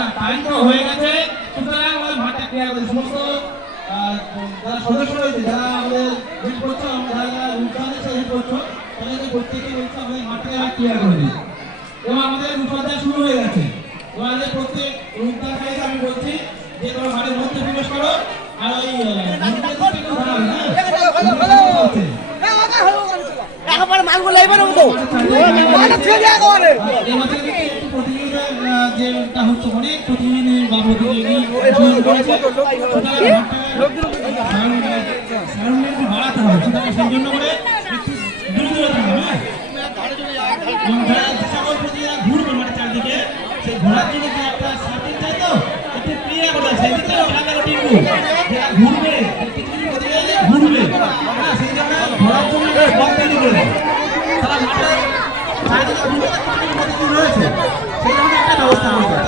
আচ্ছা টাইম তো হয়ে গেছে, সুতরাং আমরা মাঠটা ক্লিয়ার করে সমস্ত যারা সদস্য রয়েছে, যারা আমাদের লিড করছো, যারা উৎসাহের সাথে করছো, তাদেরকে প্রত্যেকে বলছে আমাদের মাঠটাকে ক্লিয়ার করে দিই। এবং আমাদের উৎসবটা শুরু হয়ে গেছে। তোমাদের প্রত্যেক উদ্যানকারীকে আমি বলছি যে তোমরা মাঠের মধ্যে প্রবেশ করো, আর ওই একবার মালগুলো এবারে মতো মাথা ছেড়ে দেয়া করে যেটা হচ্ছে অনেক প্রতিনিধি বা প্রতিযোগী বাড়াতে হবে, সেই জন্য করে দূরে দূরে থাকবে। সকল প্রতিযোগিতা ঘুরবে মাঠের চারদিকে, সেই ঘোরার জন্য যে একটা সার্কিট চাই তো একটু ক্লিয়ার করে সেই দিকে যারা ঘুরবে কিছু কিছু প্রতিযোগিতা ঘুরবে, হ্যাঁ সেই জন্য ঘোরার জন্য বন্ধ করে তারা মাঠের চারদিকে ঘুরবে, রয়েছে